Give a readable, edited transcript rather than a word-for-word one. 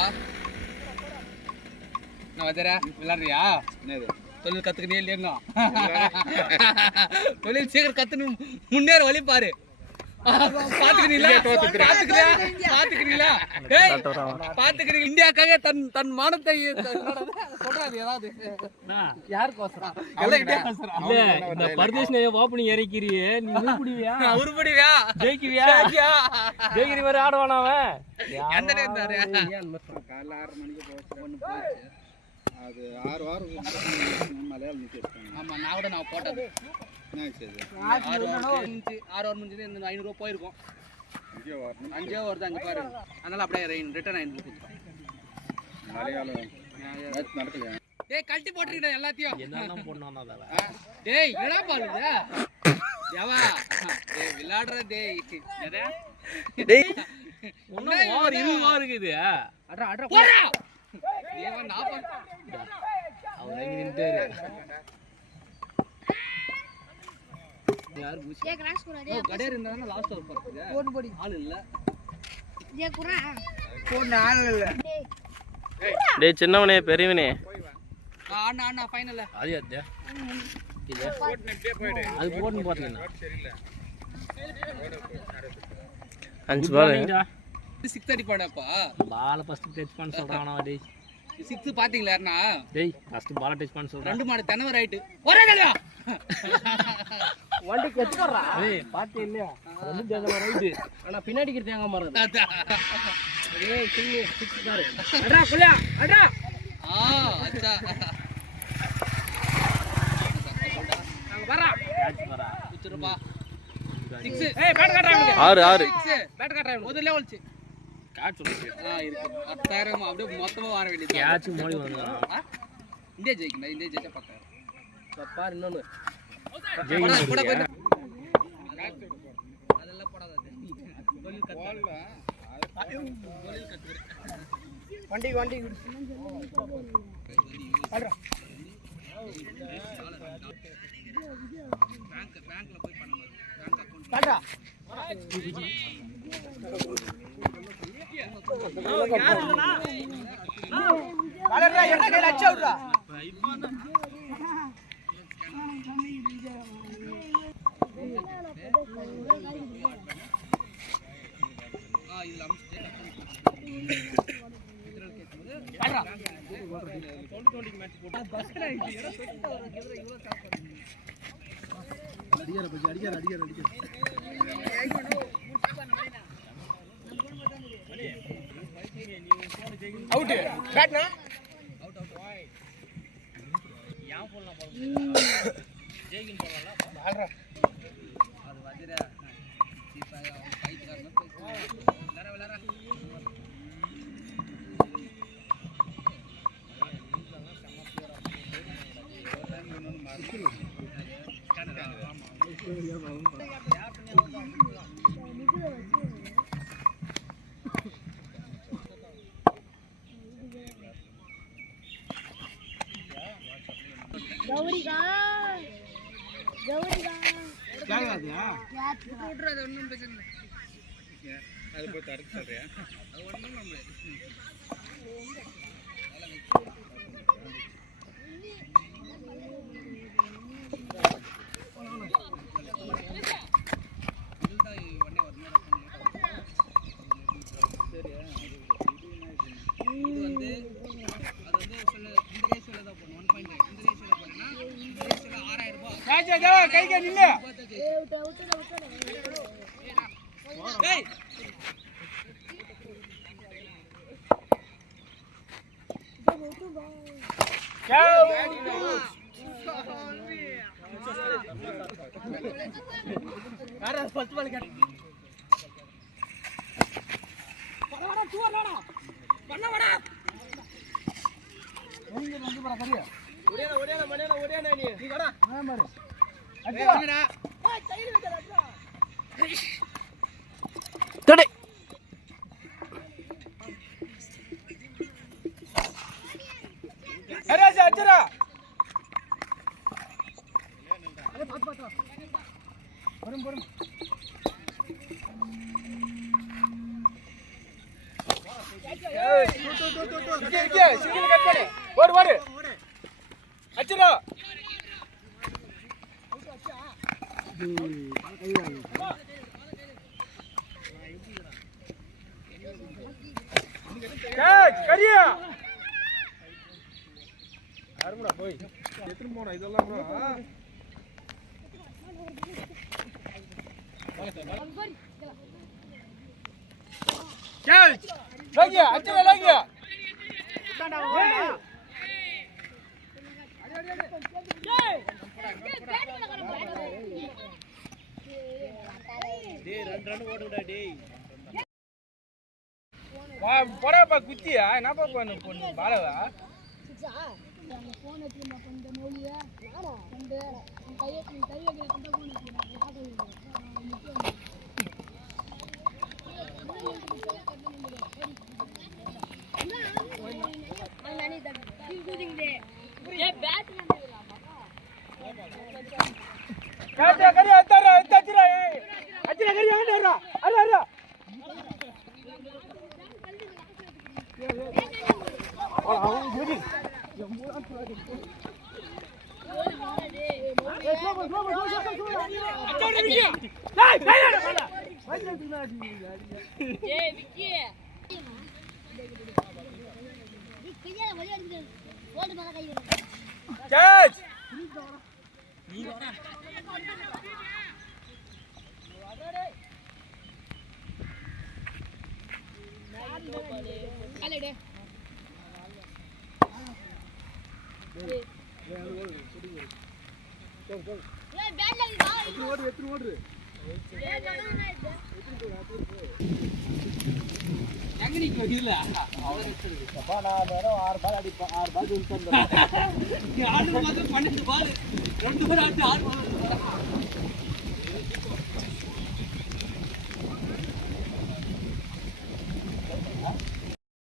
சொல்லுப்பா. நான் வஜரா விளையாடுறியா? என்னது தொழில் கத்துக்கினே இல்லையா? தொழில் சீக்கிரம் கத்துன்னு முன்னேற வழி பாரு. இந்தியாக்காக தன் மானத்தை சொல்றாரு. ஏதாவது யாருக்கோசரம் பரதேஷ் ஓப்பனிங் இறக்கிறியே, நீ உருப்பிடுவியா? உருப்பிடுவியா? ஜெயிக்குவியா? ஜெயிக்கிற மாதிரி ஆடுவானா அவன்? எந்த இருந்தாரு? காலைல 6 மணிக்கு போச்சு. அது 6 வாரம் மலையாளம் நிற்க. ஆமா, நான் கூட நான் போட்டது 6 வாரம் முடிஞ்சது. இந்த 500 ரூபா போயிருக்கும். 5 வருது 5 பாரு. அதனால அப்படியே ரிட்டர்ன் 500 கொடுத்துட்டோம். மலையாளம் நடக்கலையா? டேய் கழட்டி போட்டுருக்கேன் எல்லாத்தையும். என்னெல்லாம் போடணும் அத? டேய் என்னடா பாலுது? எவா டேய் விளையாடுற டேய். எதே டேய் ஒண்ணு ஓவர் 20 ஓவர் இருக்குது. அட்ரா அட்ரா போடா. ஏவா நான் அவன் இங்க நின்னுட்டாரு. யார் பூசி? A cross குறாதே. ஓ கடையர் இருந்தானே லாஸ்ட் ஓவர் போறது. போடு போடி. ஆள் இல்ல. ஏ குறா. போடு ஆள் இல்ல. டேய் சின்னவனே பெரியவனே. அண்ணா அண்ணா ஃபைனல்ல. அது யாரு? இது போட் நெட்டே போய்டு. அது போட்னு போறீங்க. அஞ்சு பால். 6 அடிப்பாடாப்பா. பால் ஃபர்ஸ்ட் டச் பண்ண சொல்றானே டேய். 6 பாத்தீங்களா யாரனா? டேய் ஃபர்ஸ்ட் பால் டச் பண்ண சொல்றான். ரெண்டு மாடு தெனவ ரைட். ஒரே கலியா. வண்டி கெத்துறா. டேய் பாத்து இல்லையா? ரெண்டு தெனவ ரைட். ஆனா பின்னாடி கிட்டங்க மாறுது. டேய் சிங்க 6 பாரு. அடடா குளியா. அடடா. அச்சா. அங்க வரா. கேட்ச் வரா. குச்சுறப்பா. 6. ஏய் பேட் காட்றாங்க. 6 6. 6 பேட் காட்றாங்க. முதல்ல ஒல்ச்சு. கேட்ச் சொல்லுங்க. இருக்கு. 10000 அப்படியே மொத்தமா வர வேண்டியது. கேட்ச் மோடி வந்தா. இந்தியா ஜெயிக்கணும். இந்தியா ஜெயிச்சா பக்கம். பாரு இன்னொன்னு. ஜெயிக்கணும். அதெல்லாம் போடாத. தொழில் கத்துறல. தொழில் கத்துற. வண்டி அடடா. பேங்க்ல போய் பண்ணுங்க. பேங்க் அக்கவுண்ட் காடா. காலரா என்ன கைல அடிச்சு விடுடா. இதுல அம்ஸ்டே காடா. தோண்டி மேட்ச் போட்டா பஸ்ல ஆயிடுச்சு. ஏடா செட் வர கேக்குற இவ்ளோ காசு பண்ணுங்க. அடியார பஜி அடியார. அவுட் பேட்னா அவுட் யா போலாம் ஜெயிக்கின் போறல ஆல்ரா அது வஜிரா சீப்பா அவன் ஃபைட் करना விளையாட கௌரிகா கேக்குறியா போட்றது ஒண்ணும் பிரச்சனை இல்ல. அது போய் தடுக்க சொல்றியா? அது ஒண்ணும் நம்ம கைக்கு நில்லு. டேய் யாரா ஃபர்ஸ்ட் பால் கேட் வரடா சுவரடா பண்ணவடா நீங்க வந்து பர கரியா ஓடியானா நீ வாடா ஆ மாரு அடிடா ஏய் கையில வைடா தடை அரே அஜரா அரே பாத்து வரும் ஏய் சிங்கிள் கட் பண்ணு ஓடு அச்சிரா கரியா யாருடா போய் எத்தனை போனா இதெல்லாம் கேட்ச் லாகியா அச்சல லாகியா டேய் ரன் ஓடுடா டேய் வா போடா குத்தியா என்னப்பா பொண்ணு பாலவா நம்ம போன் எடுத்து பண்ண மௌலியா நானா அந்த கை வைக்கிற கொண்ட போன் கரியா அத்தரா அத்தச்சிரா அச்சிரா கரியா அண்டரா அரா ஓடு எங்கனிக்கு இல்ல அப்பா நான் வேற 6 பால் அடிப்பேன் 6 பால் வின் பண்றேன் 12 பால் 2 பால் ஆச்சு 6 பால்